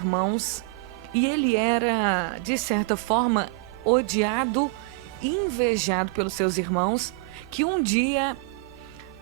irmãos, e ele era, de certa forma, odiado e invejado pelos seus irmãos, que um dia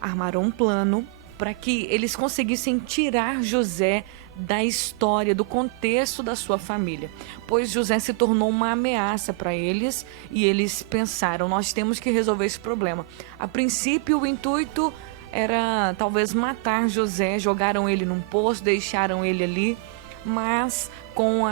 armaram um plano para que eles conseguissem tirar José da história, do contexto da sua família, pois José se tornou uma ameaça para eles e eles pensaram: nós temos que resolver esse problema. A princípio, o intuito era talvez matar José, jogaram ele num poço, deixaram ele ali, mas com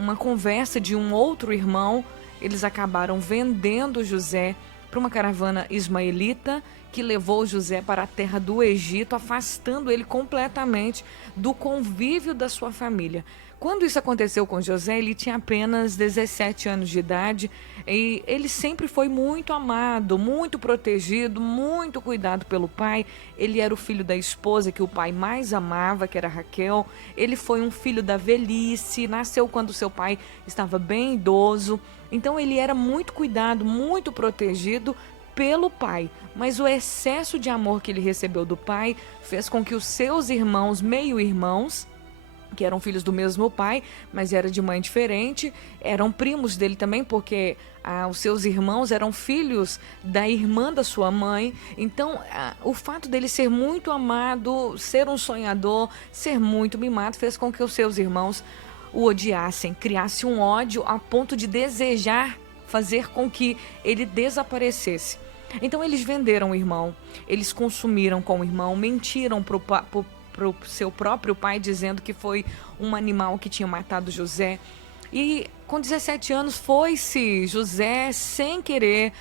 uma conversa de um outro irmão, eles acabaram vendendo José para uma caravana ismaelita que levou José para a terra do Egito, afastando ele completamente do convívio da sua família. Quando isso aconteceu com José, ele tinha apenas 17 anos de idade e ele sempre foi muito amado, muito protegido, muito cuidado pelo pai. Ele era o filho da esposa que o pai mais amava, que era Raquel. Ele foi um filho da velhice, nasceu quando seu pai estava bem idoso. Então ele era muito cuidado, muito protegido pelo pai, mas o excesso de amor que ele recebeu do pai fez com que os seus irmãos, meio-irmãos, que eram filhos do mesmo pai, mas era de mãe diferente, eram primos dele também, porque os seus irmãos eram filhos da irmã da sua mãe. Então, o fato dele ser muito amado, ser um sonhador, ser muito mimado, fez com que os seus irmãos o odiassem, criasse um ódio a ponto de desejar fazer com que ele desaparecesse. Então eles venderam o irmão, eles consumiram com o irmão, mentiram para o seu próprio pai, dizendo que foi um animal que tinha matado José. E com 17 anos foi-se José, sem querer,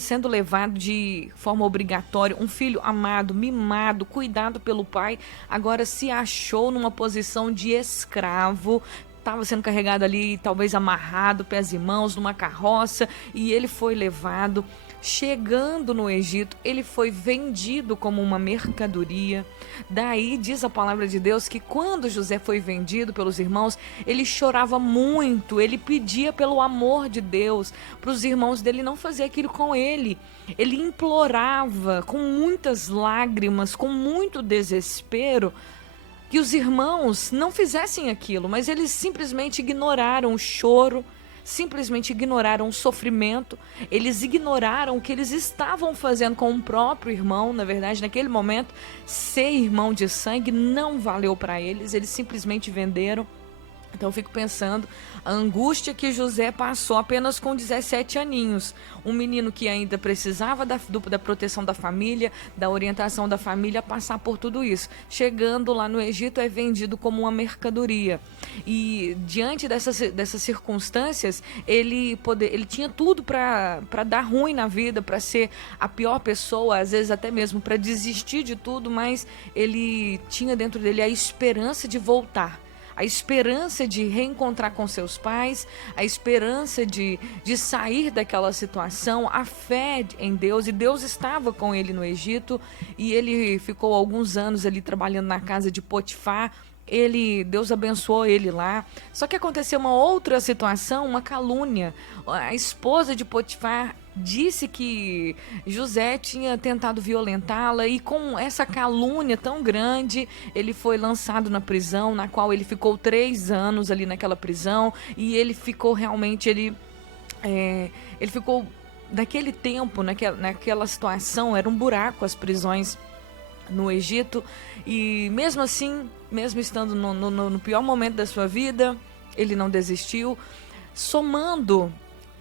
sendo levado de forma obrigatória, um filho amado, mimado, cuidado pelo pai, agora se achou numa posição de escravo. Estava sendo carregado ali, talvez amarrado, pés e mãos, numa carroça, e ele foi levado. Chegando no Egito, ele foi vendido como uma mercadoria. Daí diz a palavra de Deus que quando José foi vendido pelos irmãos, ele chorava muito, ele pedia pelo amor de Deus para os irmãos dele não fazer aquilo com ele. Ele implorava com muitas lágrimas, com muito desespero, que os irmãos não fizessem aquilo, mas eles simplesmente ignoraram o choro, simplesmente ignoraram o sofrimento, eles ignoraram o que eles estavam fazendo com o próprio irmão. Na verdade, naquele momento, ser irmão de sangue não valeu para eles, eles simplesmente venderam. Então eu fico pensando a angústia que José passou apenas com 17 aninhos. Um menino que ainda precisava da proteção da família, da orientação da família, passar por tudo isso. Chegando lá no Egito, é vendido como uma mercadoria. E diante dessas circunstâncias, ele tinha tudo para dar ruim na vida, para ser a pior pessoa, às vezes até mesmo para desistir de tudo, mas ele tinha dentro dele a esperança de voltar, a esperança de reencontrar com seus pais, a esperança de sair daquela situação, a fé em Deus. E Deus estava com ele no Egito, e ele ficou alguns anos ali trabalhando na casa de Potifar. Deus abençoou ele lá. Só que aconteceu uma outra situação, uma calúnia. A esposa de Potifar disse que José tinha tentado violentá-la, e com essa calúnia tão grande, ele foi lançado na prisão, na qual ele ficou 3 anos ali naquela prisão. E ele ficou realmente, ele ficou naquele tempo, naquela situação, era um buraco as prisões no Egito. E mesmo assim, mesmo estando no pior momento da sua vida, ele não desistiu. Somando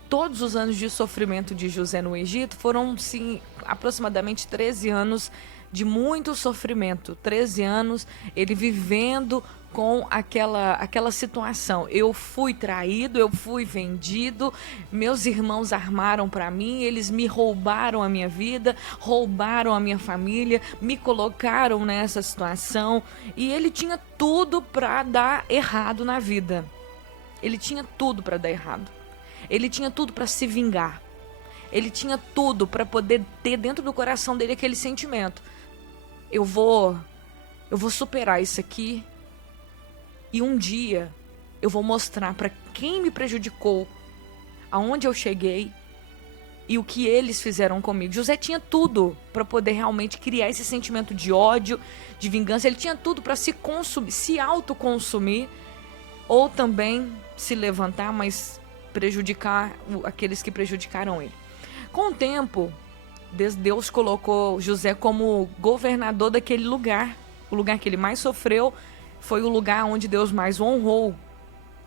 todos os anos de sofrimento de José no Egito, foram sim aproximadamente 13 anos de muito sofrimento. 13 anos ele vivendo com aquela situação. Eu fui traído, eu fui vendido, meus irmãos armaram para mim, eles me roubaram a minha vida, roubaram a minha família, me colocaram nessa situação. E ele tinha tudo para dar errado na vida. Ele tinha tudo para dar errado. Ele tinha tudo para se vingar. Ele tinha tudo para poder ter dentro do coração dele aquele sentimento: eu vou superar isso aqui, e um dia eu vou mostrar para quem me prejudicou aonde eu cheguei, e o que eles fizeram comigo. José tinha tudo para poder realmente criar esse sentimento de ódio, de vingança. Ele tinha tudo para se consumir, se autoconsumir, ou também se levantar, mas prejudicar aqueles que prejudicaram ele. Com o tempo, Deus colocou José como governador daquele lugar. O lugar que ele mais sofreu foi o lugar onde Deus mais o honrou.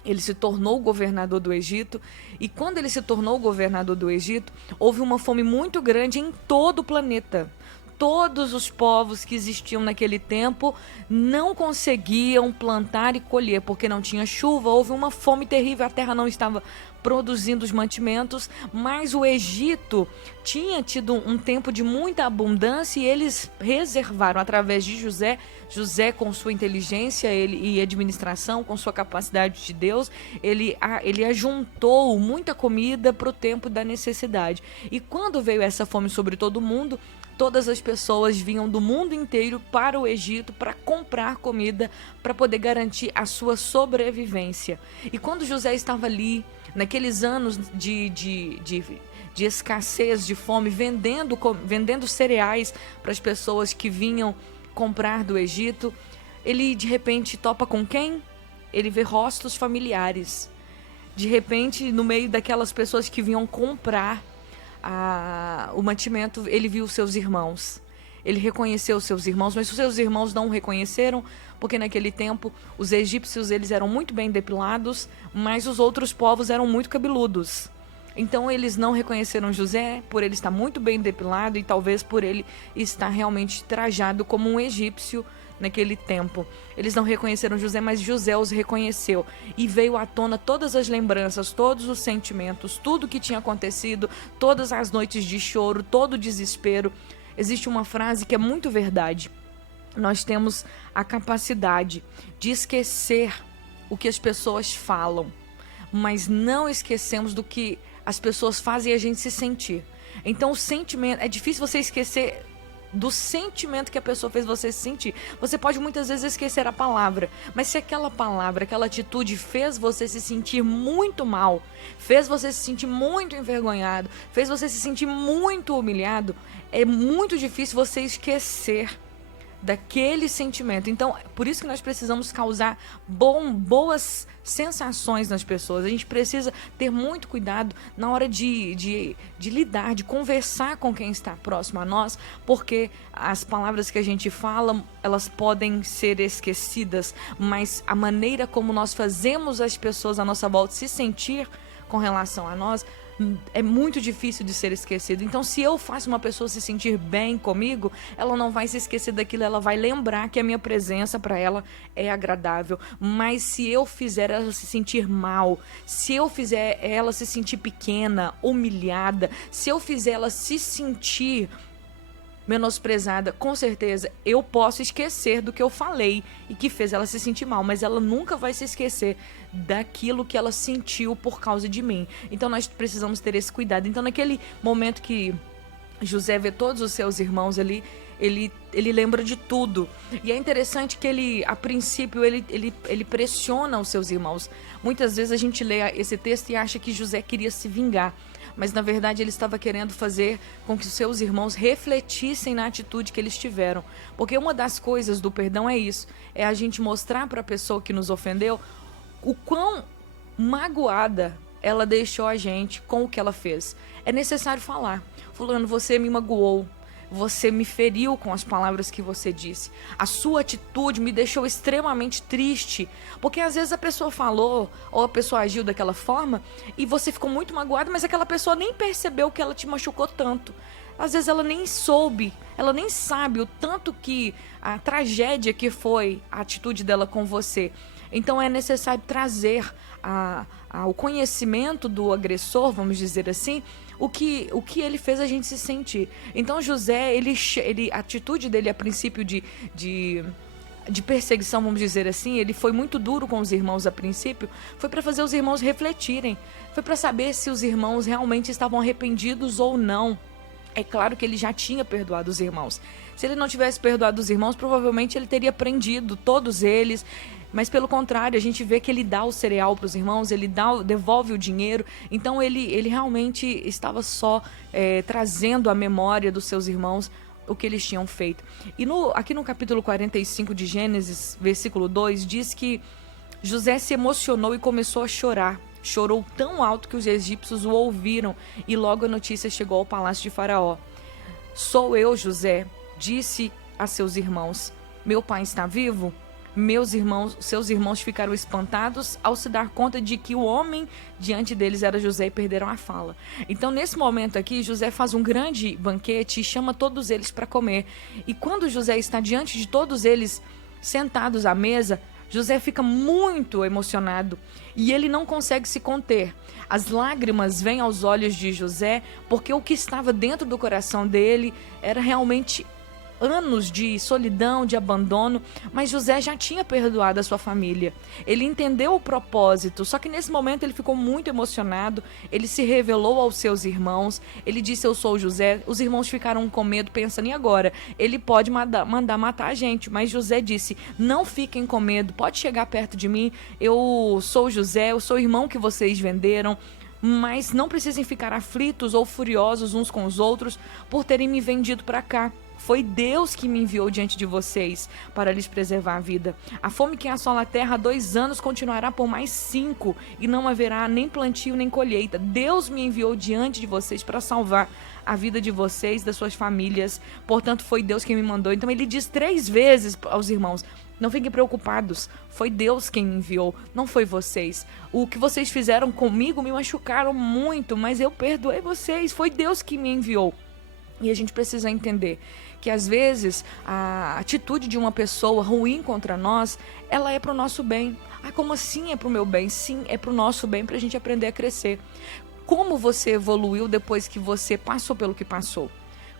Ele se tornou governador do Egito, e quando ele se tornou governador do Egito, houve uma fome muito grande em todo o planeta. Todos os povos que existiam naquele tempo não conseguiam plantar e colher, porque não tinha chuva, houve uma fome terrível, a terra não estava produzindo os mantimentos, mas o Egito tinha tido um tempo de muita abundância e eles reservaram através de José, com sua inteligência e administração, com sua capacidade de Deus, ele ajuntou muita comida para o tempo da necessidade. E quando veio essa fome sobre todo mundo, todas as pessoas vinham do mundo inteiro para o Egito para comprar comida, para poder garantir a sua sobrevivência. E quando José estava ali, naqueles anos de escassez, de fome, vendendo cereais para as pessoas que vinham comprar do Egito, ele de repente topa com quem? Ele vê rostos familiares. De repente, no meio daquelas pessoas que vinham comprar o mantimento, ele viu seus irmãos. Ele reconheceu seus irmãos, mas os seus irmãos não o reconheceram, porque naquele tempo os egípcios eles eram muito bem depilados, mas os outros povos eram muito cabeludos. Então eles não reconheceram José por ele estar muito bem depilado e talvez por ele estar realmente trajado como um egípcio naquele tempo. Eles não reconheceram José, mas José os reconheceu e veio à tona todas as lembranças, todos os sentimentos, tudo que tinha acontecido, todas as noites de choro, todo o desespero. Existe uma frase que é muito verdade. Nós temos a capacidade de esquecer o que as pessoas falam, mas não esquecemos do que as pessoas fazem a gente se sentir. Então o sentimento, é difícil você esquecer do sentimento que a pessoa fez você se sentir. Você pode muitas vezes esquecer a palavra, mas se aquela palavra, aquela atitude fez você se sentir muito mal, fez você se sentir muito envergonhado, fez você se sentir muito humilhado, é muito difícil você esquecer daquele sentimento. Então, por isso que nós precisamos causar boas sensações nas pessoas. A gente precisa ter muito cuidado na hora de lidar, de conversar com quem está próximo a nós, porque as palavras que a gente fala, elas podem ser esquecidas, mas a maneira como nós fazemos as pessoas à nossa volta se sentir com relação a nós é muito difícil de ser esquecido. Então, se eu faço uma pessoa se sentir bem comigo, ela não vai se esquecer daquilo, ela vai lembrar que a minha presença para ela é agradável. Mas se eu fizer ela se sentir mal, se eu fizer ela se sentir pequena, humilhada, se eu fizer ela se sentir menosprezada, com certeza eu posso esquecer do que eu falei e que fez ela se sentir mal, mas ela nunca vai se esquecer daquilo que ela sentiu por causa de mim. Então nós precisamos ter esse cuidado. Então naquele momento que José vê todos os seus irmãos ali, ele lembra de tudo. E é interessante que ele, a princípio, ele pressiona os seus irmãos. Muitas vezes a gente lê esse texto e acha que José queria se vingar, mas na verdade ele estava querendo fazer com que os seus irmãos refletissem na atitude que eles tiveram. Porque uma das coisas do perdão é isso, é a gente mostrar para a pessoa que nos ofendeu o quão magoada ela deixou a gente com o que ela fez. É necessário falar: fulano, você me magoou, você me feriu com as palavras que você disse, a sua atitude me deixou extremamente triste. Porque às vezes a pessoa falou ou a pessoa agiu daquela forma e você ficou muito magoado, mas aquela pessoa nem percebeu que ela te machucou tanto. Às vezes ela nem soube, ela nem sabe o tanto que a tragédia que foi a atitude dela com você. Então é necessário trazer ao conhecimento do agressor, vamos dizer assim, o que ele fez a gente se sentir. Então José, a atitude dele a princípio de perseguição, vamos dizer assim, ele foi muito duro com os irmãos a princípio, foi para fazer os irmãos refletirem, foi para saber se os irmãos realmente estavam arrependidos ou não. É claro que ele já tinha perdoado os irmãos. Se ele não tivesse perdoado os irmãos, provavelmente ele teria prendido todos eles, Mas pelo contrário, a gente vê que ele dá o cereal para os irmãos, ele devolve o dinheiro. Então ele realmente estava só trazendo à memória dos seus irmãos o que eles tinham feito. E aqui no capítulo 45 de Gênesis, versículo 2, diz que José se emocionou e começou a chorar. Chorou tão alto que os egípcios o ouviram e logo a notícia chegou ao palácio de Faraó. Sou eu, José, disse a seus irmãos. Meu pai está vivo? Seus irmãos ficaram espantados ao se dar conta de que o homem diante deles era José e perderam a fala. Então, nesse momento aqui, José faz um grande banquete e chama todos eles para comer. E quando José está diante de todos eles, sentados à mesa, José fica muito emocionado e ele não consegue se conter. As lágrimas vêm aos olhos de José porque o que estava dentro do coração dele era realmente anos de solidão, de abandono, mas José já tinha perdoado a sua família. Ele entendeu o propósito, só que nesse momento ele ficou muito emocionado, ele se revelou aos seus irmãos, ele disse: eu sou José. Os irmãos ficaram com medo, pensando: e agora? Ele pode mandar matar a gente, mas José disse: não fiquem com medo, pode chegar perto de mim, eu sou José, eu sou o irmão que vocês venderam, mas não precisem ficar aflitos ou furiosos uns com os outros por terem me vendido para cá. Foi Deus que me enviou diante de vocês para lhes preservar a vida. A fome que assola a terra há 2 anos continuará por mais 5 e não haverá nem plantio nem colheita. Deus me enviou diante de vocês para salvar a vida de vocês, das suas famílias. Portanto, foi Deus quem me mandou. Então ele diz 3 vezes aos irmãos: não fiquem preocupados, foi Deus quem me enviou, não foi vocês. O que vocês fizeram comigo me machucaram muito, mas eu perdoei vocês, foi Deus que me enviou. E a gente precisa entender que às vezes a atitude de uma pessoa ruim contra nós, ela é para o nosso bem. Ah, como assim é para o meu bem? Sim, é para o nosso bem, para a gente aprender a crescer. Como você evoluiu depois que você passou pelo que passou?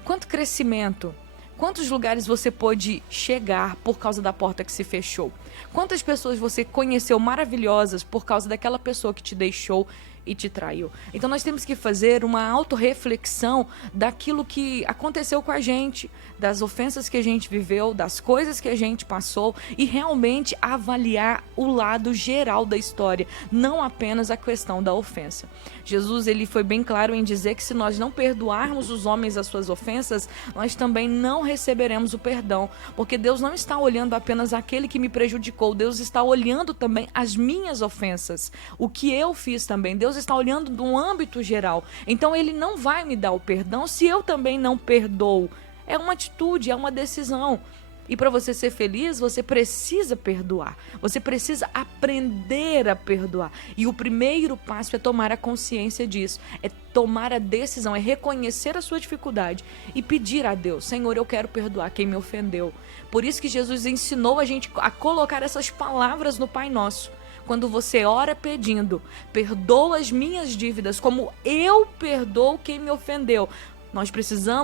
Quanto crescimento? Quantos lugares você pôde chegar por causa da porta que se fechou? Quantas pessoas você conheceu maravilhosas por causa daquela pessoa que te deixou e te traiu? Então nós temos que fazer uma autorreflexão daquilo que aconteceu com a gente, das ofensas que a gente viveu, das coisas que a gente passou e realmente avaliar o lado geral da história, não apenas a questão da ofensa. Jesus, ele foi bem claro em dizer que se nós não perdoarmos os homens as suas ofensas, nós também não receberemos o perdão, porque Deus não está olhando apenas aquele que me prejudicou, Deus está olhando também as minhas ofensas, o que eu fiz também. Deus está olhando no âmbito geral. Então ele não vai me dar o perdão se eu também não perdoo. É uma atitude, é uma decisão. E para você ser feliz, você precisa perdoar. Você precisa aprender a perdoar. E o primeiro passo é tomar a consciência disso. É tomar a decisão, é reconhecer a sua dificuldade e pedir a Deus: Senhor, eu quero perdoar quem me ofendeu. Por isso que Jesus ensinou a gente a colocar essas palavras no Pai Nosso. Quando você ora pedindo: perdoa as minhas dívidas como eu perdoo quem me ofendeu. Nós precisamos